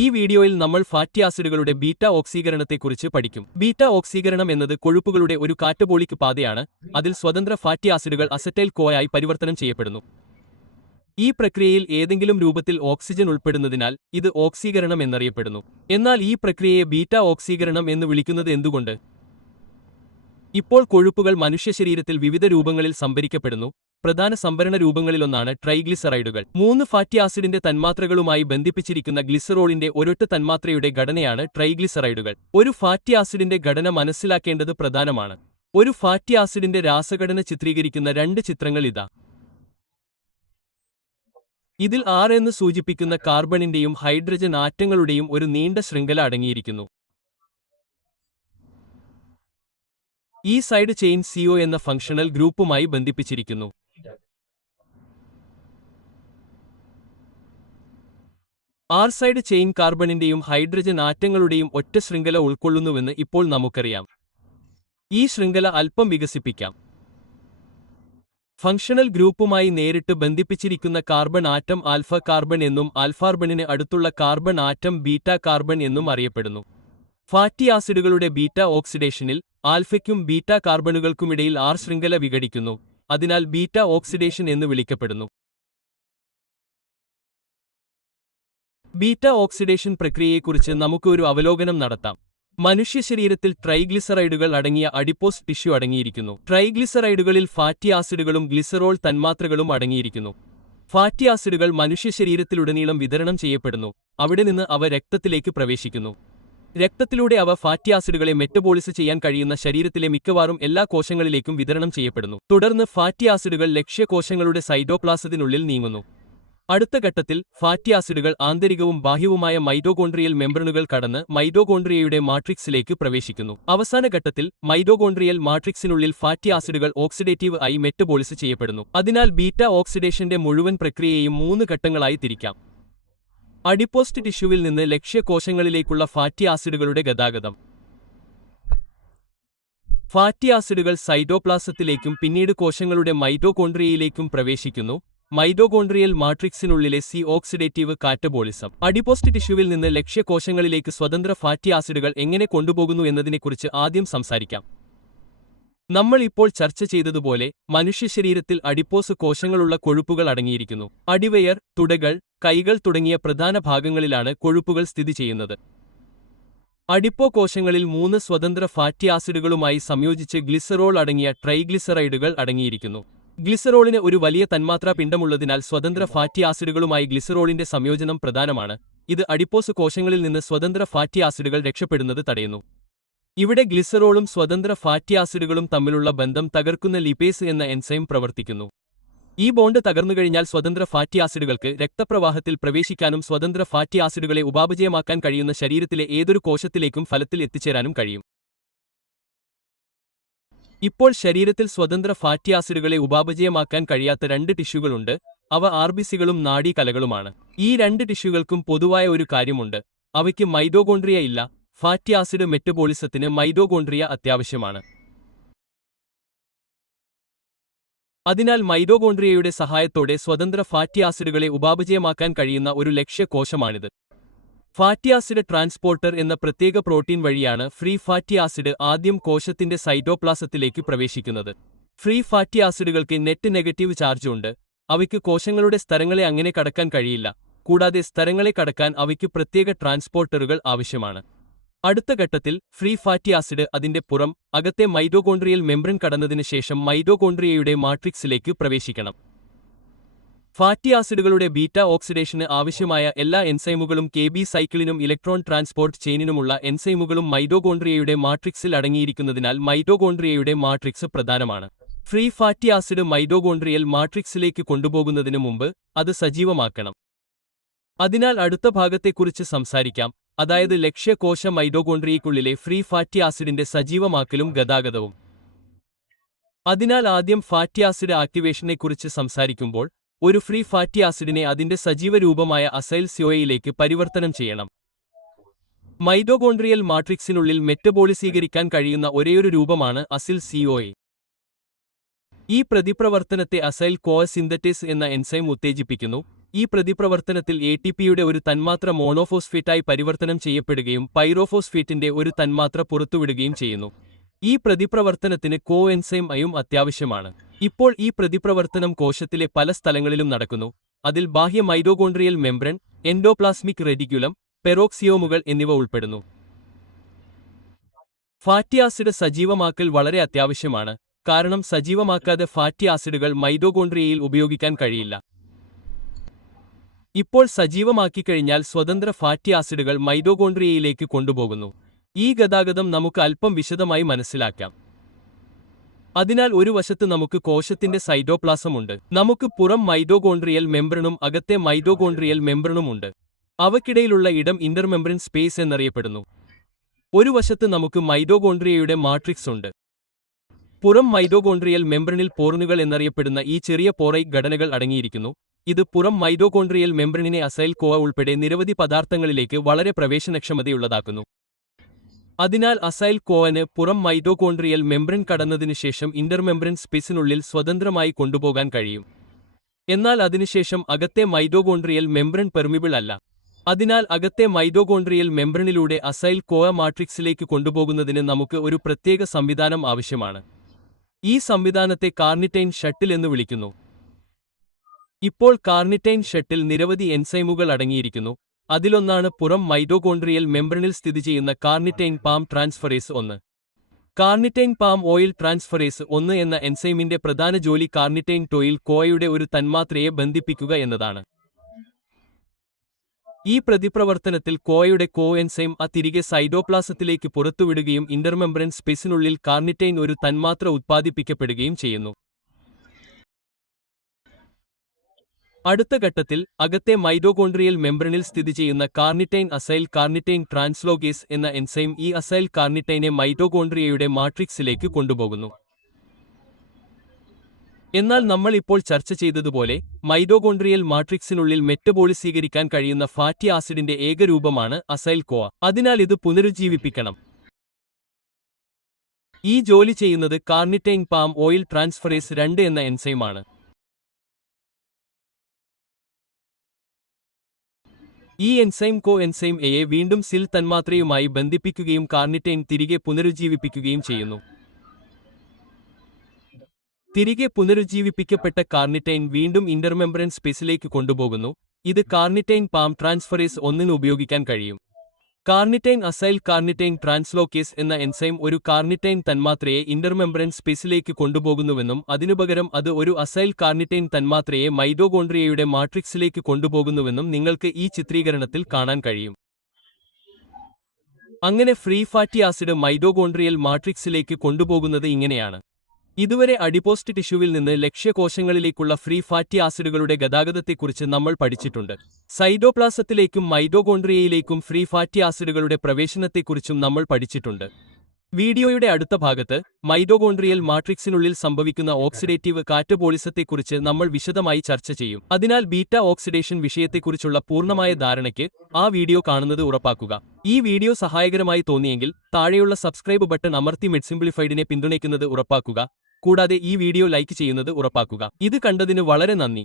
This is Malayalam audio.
ഈ വീഡിയോയിൽ നമ്മൾ ഫാറ്റി ആസിഡുകളുടെ ബീറ്റാ ഓക്സീകരണത്തെക്കുറിച്ച് പഠിക്കും. ബീറ്റാ ഓക്സീകരണം എന്നത് കൊഴുപ്പുകളുടെ ഒരു കാറ്റബോളിക് പാതയാണ്. അതിൽ സ്വതന്ത്ര ഫാറ്റി ആസിഡുകൾ അസറ്റൈൽ കോയായി പരിവർത്തനം ചെയ്യപ്പെടുന്നു. ഈ പ്രക്രിയയിൽ ഏതെങ്കിലും രൂപത്തിൽ ഓക്സിജൻ ഉൾപ്പെടുന്നതിനാൽ ഇത് ഓക്സീകരണം എന്നറിയപ്പെടുന്നു. എന്നാൽ ഈ പ്രക്രിയയെ ബീറ്റാ ഓക്സീകരണം എന്ന് വിളിക്കുന്നത് എന്തുകൊണ്ട്? ഇപ്പോൾ കൊഴുപ്പുകൾ മനുഷ്യശരീരത്തിൽ വിവിധ രൂപങ്ങളിൽ സംഭരിക്കപ്പെടുന്നു. പ്രധാന സംഭരണ രൂപങ്ങളിലൊന്നാണ് ട്രൈഗ്ലിസറൈഡുകൾ. 3 ഫാറ്റി ആസിഡിന്റെ തന്മാത്രകളുമായി ബന്ധിപ്പിച്ചിരിക്കുന്ന ഗ്ലിസറോളിന്റെ ഒരൊറ്റ തന്മാത്രയുടെ ഘടനയാണ് ട്രൈഗ്ലിസറൈഡുകൾ. ഒരു ഫാറ്റി ആസിഡിന്റെ ഘടന മനസ്സിലാക്കേണ്ടത് പ്രധാനമാണ്. ഒരു ഫാറ്റി ആസിഡിന്റെ രാസഘടന ചിത്രീകരിക്കുന്ന 2 ചിത്രങ്ങൾ ഇതാ. ഇതിൽ R എന്ന് സൂചിപ്പിക്കുന്ന കാർബണിന്റെയും ഹൈഡ്രജൻ ആറ്റങ്ങളുടെയും ഒരു നീണ്ട ശൃംഖല അടങ്ങിയിരിക്കുന്നു. ഈ സൈഡ് ചെയിൻ CO എന്ന ഫങ്ഷണൽ ഗ്രൂപ്പുമായി ബന്ധിപ്പിച്ചിരിക്കുന്നു. R സൈഡ് ചെയിൻ കാർബണിന്റെയും ഹൈഡ്രജൻ ആറ്റങ്ങളുടെയും ഒറ്റ ശൃംഖല ഉൾക്കൊള്ളുന്നുവെന്ന് ഇപ്പോൾ നമുക്കറിയാം. ഈ ശൃംഖല അല്പം വികസിപ്പിക്കാം. ഫങ്ഷണൽ ഗ്രൂപ്പുമായി നേരിട്ട് ബന്ധിപ്പിച്ചിരിക്കുന്ന കാർബൺ ആറ്റം ആൽഫ കാർബൺ എന്നും ആൽഫാർബണിന് അടുത്തുള്ള കാർബൺ ആറ്റം ബീറ്റാ കാർബൺ എന്നും അറിയപ്പെടുന്നു. ഫാറ്റി ആസിഡുകളുടെ ബീറ്റാ ഓക്സിഡേഷനിൽ ആൽഫയ്ക്കും ബീറ്റാ കാർബണുകൾക്കുമിടയിൽ R ശൃംഖല വിഘടിക്കുന്നു. അതിനാൽ ബീറ്റാ ഓക്സിഡേഷൻ എന്ന് വിളിക്കപ്പെടുന്നു. ബീറ്റാ ഓക്സിഡേഷൻ പ്രക്രിയയെക്കുറിച്ച് നമുക്ക് ഒരു അവലോകനം നടത്താം. മനുഷ്യശരീരത്തിൽ ട്രൈഗ്ലിസറൈഡുകൾ അടങ്ങിയ അഡിപ്പോസ് ടിഷ്യൂ അടങ്ങിയിരിക്കുന്നു. ട്രൈഗ്ലിസറൈഡുകളിൽ ഫാറ്റി ആസിഡുകളും ഗ്ലിസറോൾ തന്മാത്രകളും അടങ്ങിയിരിക്കുന്നു. ഫാറ്റി ആസിഡുകൾ മനുഷ്യശരീരത്തിലുടനീളം വിതരണം ചെയ്യപ്പെടുന്നു. അവിടെ നിന്ന് അവ രക്തത്തിലേക്ക് പ്രവേശിക്കുന്നു. രക്തത്തിലൂടെ അവ ഫാറ്റി ആസിഡുകളെ മെറ്റബോളിസ് ചെയ്യാൻ കഴിയുന്ന ശരീരത്തിലെ മിക്കവാറും എല്ലാ കോശങ്ങളിലേക്കും വിതരണം ചെയ്യപ്പെടുന്നു. തുടർന്ന് ഫാറ്റി ആസിഡുകൾ ലക്ഷ്യകോശങ്ങളുടെ സൈറ്റോപ്ലാസത്തിനുള്ളിൽ നീങ്ങുന്നു. അടുത്ത ഘട്ടത്തിൽ ഫാറ്റി ആസിഡുകൾ ആന്തരികവും ബാഹ്യവുമായ മൈറ്റോകോൺട്രിയൽ മെംബ്രനുകൾ കടന്ന് മൈറ്റോകോൺട്രിയയുടെ മാട്രിക്സിലേക്ക് പ്രവേശിക്കുന്നു. അവസാന ഘട്ടത്തിൽ മൈറ്റോകോൺട്രിയൽ മാട്രിക്സിനുള്ളിൽ ഫാറ്റി ആസിഡുകൾ ഓക്സിഡേറ്റീവ് ആയി മെറ്റബോളിസ് ചെയ്യപ്പെടുന്നു. അതിനാൽ ബീറ്റാ ഓക്സിഡേഷന്റെ മുഴുവൻ പ്രക്രിയയും 3 ഘട്ടങ്ങളായി തിരിക്കാം. അഡിപ്പോസ് ടിഷ്യൂവിൽ നിന്ന് ലക്ഷ്യകോശങ്ങളിലേക്കുള്ള ഫാറ്റി ആസിഡുകളുടെ ഗതാഗതം. ഫാറ്റി ആസിഡുകൾ സൈറ്റോപ്ലാസത്തിലേക്കും പിന്നീട് കോശങ്ങളുടെ മൈറ്റോകോൺട്രിയയിലേക്കും പ്രവേശിക്കുന്നു. മൈറ്റോകോൺട്രിയൽ മാട്രിക്സിനുള്ളിലെ ഓക്സിഡേറ്റീവ് കാറ്റബോളിസം. അഡിപ്പോസ് ടിഷ്യൂവിൽ നിന്ന് ലക്ഷ്യകോശങ്ങളിലേക്ക് സ്വതന്ത്ര ഫാറ്റി ആസിഡുകൾ എങ്ങനെ കൊണ്ടുപോകുന്നു എന്നതിനെക്കുറിച്ച് ആദ്യം സംസാരിക്കാം. നമ്മൾ ഇപ്പോൾ ചർച്ച ചെയ്തതുപോലെ മനുഷ്യശരീരത്തിൽ അഡിപ്പോസ് കോശങ്ങളുള്ള കൊഴുപ്പുകൾ അടങ്ങിയിരിക്കുന്നു. അടിവയർ, തുടകൾ, കൈകൾ തുടങ്ങിയ പ്രധാന ഭാഗങ്ങളിലാണ് കൊഴുപ്പുകൾ സ്ഥിതി ചെയ്യുന്നത്. അഡിപ്പോ കോശങ്ങളിൽ 3 സ്വതന്ത്ര ഫാറ്റി ആസിഡുകളുമായി സംയോജിച്ച് ഗ്ലിസറോൾ അടങ്ങിയ ട്രൈഗ്ലിസറൈഡുകൾ അടങ്ങിയിരിക്കുന്നു. ഗ്ലിസറോളിന് ഒരു വലിയ തന്മാത്രാ പിണ്ഡമുള്ളതിനാൽ സ്വതന്ത്ര ഫാറ്റി ആസിഡുകളുമായി ഗ്ലിസറോളിന്റെ സംയോജനം പ്രധാനമാണ്. ഇത് അഡിപ്പോസ് കോശങ്ങളിൽ നിന്ന് സ്വതന്ത്ര ഫാറ്റി ആസിഡുകൾ രക്ഷപ്പെടുന്നത് തടയുന്നു. ഇവിടെ ഗ്ലിസറോളും സ്വതന്ത്ര ഫാറ്റി ആസിഡുകളും തമ്മിലുള്ള ബന്ധം തകർക്കുന്ന ലിപേസ് എന്ന എൻസൈം പ്രവർത്തിക്കുന്നു. ഈ ബോണ്ട് തകർന്നുകഴിഞ്ഞാൽ സ്വതന്ത്ര ഫാറ്റി ആസിഡുകൾക്ക് രക്തപ്രവാഹത്തിൽ പ്രവേശിക്കാനും സ്വതന്ത്ര ഫാറ്റി ആസിഡുകളെ ഉപാപചയമാക്കാൻ കഴിയുന്ന ശരീരത്തിലെ ഏതൊരു കോശത്തിലേക്കും ഫലത്തിൽ എത്തിച്ചേരാനും കഴിയും. ഇപ്പോൾ ശരീരത്തിൽ സ്വതന്ത്ര ഫാറ്റി ആസിഡുകളെ ഉപാപചയമാക്കാൻ കഴിയാത്ത 2 ടിഷ്യൂകളുണ്ട്. അവ ആർബിസികളും നാഡീകലകളുമാണ്. ഈ 2 ടിഷ്യൂകൾക്കും പൊതുവായ ഒരു കാര്യമുണ്ട്. അവയ്ക്ക് മൈറ്റോകോൺട്രിയ ഇല്ല. ഫാറ്റി ആസിഡ് മെറ്റബോളിസത്തിന് മൈറ്റോകോൺട്രിയ അത്യാവശ്യമാണ്. അതിനാൽ മൈറ്റോകോൺട്രിയയുടെ സഹായത്തോടെ സ്വതന്ത്ര ഫാറ്റി ആസിഡുകളെ ഉപാപചയമാക്കാൻ കഴിയുന്ന ഒരു ലക്ഷ്യകോശമാണിത്. ഫാറ്റി ആസിഡ് ട്രാൻസ്പോർട്ടർ എന്ന പ്രത്യേക പ്രോട്ടീൻ വഴിയാണ് ഫ്രീ ഫാറ്റി ആസിഡ് ആദ്യം കോശത്തിന്റെ സൈറ്റോപ്ലാസത്തിലേക്ക് പ്രവേശിക്കുന്നത്. ഫ്രീ ഫാറ്റി ആസിഡുകൾക്ക് നെറ്റ് നെഗറ്റീവ് ചാർജ് ഉണ്ട്. അവയ്ക്ക് കോശങ്ങളുടെ സ്തരങ്ങളെ അങ്ങനെ കടക്കാൻ കഴിയില്ല. കൂടാതെ സ്തരങ്ങളെ കടക്കാൻ അവയ്ക്ക് പ്രത്യേക ട്രാൻസ്പോർട്ടറുകൾ ആവശ്യമാണ്. അടുത്ത ഘട്ടത്തിൽ ഫ്രീ ഫാറ്റി ആസിഡ് അതിന്റെ പുറം അകത്തെ മൈറ്റോകോൺട്രിയൽ മെംബ്രൻ കടന്നതിന് ശേഷം മൈറ്റോകോൺട്രിയയുടെ മാട്രിക്സിലേക്ക് പ്രവേശിക്കണം. ഫാറ്റി ആസിഡുകളുടെ ബീറ്റാ ഓക്സിഡേഷന് ആവശ്യമായ എല്ലാ എൻസൈമുകളും KB സൈക്കിളിനും ഇലക്ട്രോൺ ട്രാൻസ്പോർട്ട് ചെയിനിനുമുള്ള എൻസൈമുകളും മൈറ്റോകോൺട്രിയയുടെ മാട്രിക്സിൽ അടങ്ങിയിരിക്കുന്നതിനാൽ മൈറ്റോകോൺട്രിയയുടെ മാട്രിക്സ് പ്രധാനമാണ്. ഫ്രീ ഫാറ്റി ആസിഡ് മൈറ്റോകോൺട്രിയൽ മാട്രിക്സിലേക്ക് കൊണ്ടുപോകുന്നതിനു മുമ്പ് അത് സജീവമാക്കണം. അതിനാൽ അടുത്ത ഭാഗത്തെക്കുറിച്ച് സംസാരിക്കാം, അതായത് ലക്ഷ്യകോശ മൈറ്റോകോൺട്രിയയ്ക്കുള്ളിലെ ഫ്രീ ഫാറ്റി ആസിഡിന്റെ സജീവമാക്കലും ഗതാഗതവും. അതിനാൽ ആദ്യം ഫാറ്റി ആസിഡ് ആക്ടിവേഷനെക്കുറിച്ച് സംസാരിക്കുമ്പോൾ ഒരു ഫ്രീ ഫാറ്റി ആസിഡിനെ അതിന്റെ സജീവ രൂപമായ അസൈൽ CoAയിലേക്ക് പരിവർത്തനം ചെയ്യണം. മൈറ്റോകോൺട്രിയൽ മാട്രിക്സിനുള്ളിൽ മെറ്റബോളിസീകരിക്കാൻ കഴിയുന്ന ഒരേയൊരു രൂപമാണ് അസിൽ CoA. ഈ പ്രതിപ്രവർത്തനത്തെ അസൈൽ CoA സിന്തറ്റേസ് എന്ന എൻസൈം ഉത്തേജിപ്പിക്കുന്നു. ഈ പ്രതിപ്രവർത്തനത്തിൽ എടിപിയുടെ ഒരു തന്മാത്ര മോണോഫോസ്ഫേറ്റായി പരിവർത്തനം ചെയ്യപ്പെടുകയും പൈറോഫോസ്ഫേറ്റിന്റെ ഒരു തന്മാത്ര പുറത്തുവിടുകയും ചെയ്യുന്നു. ഈ പ്രതിപ്രവർത്തനത്തിന് കോഎൻസൈം അയും അത്യാവശ്യമാണ്. ഇപ്പോൾ ഈ പ്രതിപ്രവർത്തനം കോശത്തിലെ പല സ്ഥലങ്ങളിലും നടക്കുന്നു. അതിൽ ബാഹ്യ മൈറ്റോകോൺഡ്രിയൽ മെംബ്രൻ, എൻഡോപ്ലാസ്മിക് റെറ്റിക്യുലം, പെറോക്സിയോമുകൾ എന്നിവ ഉൾപ്പെടുന്നു. ഫാറ്റി ആസിഡ് സജീവമാക്കൽ വളരെ അത്യാവശ്യമാണ്, കാരണം സജീവമാക്കാതെ ഫാറ്റി ആസിഡുകൾ മൈറ്റോകോൺഡ്രിയയിൽ ഉപയോഗിക്കാൻ കഴിയില്ല. ഇപ്പോൾ സജീവമാക്കിക്കഴിഞ്ഞാൽ സ്വതന്ത്ര ഫാറ്റി ആസിഡുകൾ മൈറ്റോകോൺഡ്രിയയിലേക്ക് കൊണ്ടുപോകുന്നു. ഈ ഗതാഗതം നമുക്ക് അല്പം വിശദമായി മനസ്സിലാക്കാം. അതിനാൽ ഒരു വശത്ത് നമുക്ക് കോശത്തിന്റെ സൈറ്റോപ്ലാസം ഉണ്ട്. നമുക്ക് പുറം മൈറ്റോകോൺഡ്രിയൽ മെംബ്രനും അകത്തെ മൈറ്റോകോൺഡ്രിയൽ മെംബ്രനും ഉണ്ട്. അവയ്ക്കിടയിലുള്ള ഇടം ഇന്റർമെംബ്രൻ സ്പേസ് എന്നറിയപ്പെടുന്നു. ഒരു വശത്ത് നമുക്ക് മൈറ്റോകോൺഡ്രിയയുടെ മാട്രിക്സ് ഉണ്ട്. പുറം മൈറ്റോകോൺഡ്രിയൽ മെംബ്രനിൽ പോർനുകൾ എന്നറിയപ്പെടുന്ന ഈ ചെറിയ പോറൈക് ഘടനകൾ അടങ്ങിയിരിക്കുന്നു. ഇത് പുറം മൈറ്റോകോൺഡ്രിയൽ മെംബ്രനിനെ അസൈൽ കോവ ഉൾപ്പെടെ നിരവധി പദാർത്ഥങ്ങളിലേക്ക് വളരെ പ്രവേശനക്ഷമതയുള്ളതാക്കുന്നു. അതിനാൽ അസൈൽ കോവന് പുറം മൈറ്റോകോൺഡ്രിയൽ മെംബ്രൻ കടന്നതിനു ശേഷം ഇന്റർമെംബ്രൻ സ്പേസിനുള്ളിൽ സ്വതന്ത്രമായി കൊണ്ടുപോകാൻ കഴിയും. എന്നാൽ അതിനുശേഷം അകത്തെ മൈറ്റോകോൺഡ്രിയൽ മെംബ്രൻ പെർമിബിൾ അല്ല. അതിനാൽ അകത്തെ മൈറ്റോകോൺഡ്രിയൽ മെംബ്രനിലൂടെ അസൈൽ കോവ മാട്രിക്സിലേക്ക് കൊണ്ടുപോകുന്നതിന് നമുക്ക് ഒരു പ്രത്യേക സംവിധാനം ആവശ്യമാണ്. ഈ സംവിധാനത്തെ കാർണിറ്റൈൻ ഷട്ടിൽ എന്ന് വിളിക്കുന്നു. ഇപ്പോൾ കാർണിറ്റൈൻ ഷട്ടിൽ നിരവധി എൻസൈമുകൾ അടങ്ങിയിരിക്കുന്നു. അതിലൊന്നാണ് പുറം മൈറ്റോകോൺഡ്രിയൽ മെംബ്രനിൽ സ്ഥിതിചെയ്യുന്ന carnitine palm transferase 1. Carnitine palm oil transferase 1 എന്ന എൻസൈമിന്റെ പ്രധാന ജോലി കാർണിറ്റൈൻ ടോയിൽ കോയുടെ ഒരു തന്മാത്രയെ ബന്ധിപ്പിക്കുക എന്നതാണ്. ഈ പ്രതിപ്രവർത്തനത്തിൽ കോയുടെ കോഎൻസൈം തിരികെ സൈറ്റോപ്ലാസത്തിലേക്ക് പുറത്തുവിടുകയും ഇന്റർമെംബ്രൻ സ്പേസിനുള്ളിൽ കാർണിറ്റൈൻ ഒരു തന്മാത്ര ഉത്പാദിപ്പിക്കപ്പെടുകയും ചെയ്യുന്നു. അടുത്ത ഘട്ടത്തിൽ അകത്തെ മൈറ്റോകോൺഡ്രിയൽ മെംബ്രനിൽ സ്ഥിതിചെയ്യുന്ന കാർണിറ്റൈൻ അസൈൽ കാർണിറ്റൈൻ ട്രാൻസ്ലോഗേസ് എന്ന എൻസൈം ഈ അസൈൽ കാർണിറ്റൈനെ മൈറ്റോകോൺഡ്രിയയുടെ മാട്രിക്സിലേക്ക് കൊണ്ടുപോകുന്നു. എന്നാൽ നമ്മൾ ഇപ്പോൾ ചർച്ച ചെയ്തതുപോലെ മൈറ്റോകോൺഡ്രിയൽ മാട്രിക്സിനുള്ളിൽ മെറ്റബോളിസീകരിക്കാൻ കഴിയുന്ന ഫാറ്റി ആസിഡിന്റെ ഏകരൂപമാണ് അസൈൽ കോവ. അതിനാൽ ഇത് പുനരുജ്ജീവിപ്പിക്കണം. ഈ ജോലി ചെയ്യുന്നത് കാർണിറ്റൈൻ പാം ഓയിൽ ട്രാൻസ്ഫറേസ് 2 എന്ന എൻസൈമാണ്. ഈ എൻസൈം കോഎൻസൈം എയെ വീണ്ടും സിൽ തന്മാത്രയുമായി ബന്ധിപ്പിക്കുകയും കാർണിറ്റൈൻ തിരികെ പുനരുജ്ജീവിപ്പിക്കുകയും ചെയ്യുന്നു. തിരികെ പുനരുജ്ജീവിപ്പിക്കപ്പെട്ട കാർണിറ്റൈൻ വീണ്ടും ഇന്റർമെംബ്രൻ സ്പേസിലേക്ക് കൊണ്ടുപോകുന്നു. ഇത് കാർണിറ്റൈൻ പാം ട്രാൻസ്ഫറേസ് 1 ഉപയോഗിക്കാൻ കഴിയും. കാർണിറ്റൈൻ അസൈൽ കാർണിറ്റൈൻ ട്രാൻസ്ലോക്കേസ് എന്ന എൻസൈം ഒരു കാർണിറ്റൈൻ തന്മാത്രയെ ഇന്റർമെംബ്രൻ സ്പേസിലേക്ക് കൊണ്ടുപോകുന്നുവെന്നും അതിനുപകരം അത് ഒരു അസൈൽ കാർണിറ്റൈൻ തന്മാത്രയെ മൈറ്റോകോൺഡ്രിയയുടെ മാട്രിക്സിലേക്ക് കൊണ്ടുപോകുന്നുവെന്നും നിങ്ങൾക്ക് ഈ ചിത്രീകരണത്തിൽ കാണാൻ കഴിയും. അങ്ങനെ ഫ്രീ ഫാറ്റി ആസിഡ് മൈറ്റോകോൺഡ്രിയൽ മാട്രിക്സിലേക്ക് കൊണ്ടുപോകുന്നത് ഇങ്ങനെയാണ്. ഇതുവരെ അഡിപ്പോസ്റ്റ് ടിഷ്യൂവിൽ നിന്ന് ലക്ഷ്യകോശങ്ങളിലേക്കുള്ള ഫ്രീ ഫാറ്റി ആസിഡുകളുടെ ഗതാഗതത്തെക്കുറിച്ച് നമ്മൾ പഠിച്ചിട്ടുണ്ട്. സൈറ്റോപ്ലാസത്തിലേക്കും മൈറ്റോകോൺഡ്രിയയിലേക്കും ഫ്രീ ഫാറ്റി ആസിഡുകളുടെ പ്രവേശനത്തെക്കുറിച്ചും നമ്മൾ പഠിച്ചിട്ടുണ്ട്. വീഡിയോയുടെ അടുത്ത ഭാഗത്ത് മൈറ്റോകോൺഡ്രിയൽ മാട്രിക്സിനുള്ളിൽ സംഭവിക്കുന്ന ഓക്സിഡേറ്റീവ് കാറ്റബോളിസത്തെക്കുറിച്ച് നമ്മൾ വിശദമായി ചർച്ച ചെയ്യും. അതിനാൽ ബീറ്റ ഓക്സിഡേഷൻ വിഷയത്തെക്കുറിച്ചുള്ള പൂർണ്ണമായ ധാരണയ്ക്ക് ആ വീഡിയോ കാണുന്നത് ഉറപ്പാക്കുക. ഈ വീഡിയോ സഹായകരമായി തോന്നിയെങ്കിൽ താഴെയുള്ള സബ്സ്ക്രൈബ് ബട്ടൺ അമർത്തി മെഡ്സിംപ്ലിഫൈഡിനെ പിന്തുണയ്ക്കുന്നത് ഉറപ്പാക്കുക. കൂടാതെ ഈ വീഡിയോ ലൈക്ക് ചെയ്യുന്നത് ഉറപ്പാക്കുക. ഇത് കണ്ടതിന് വളരെ നന്ദി.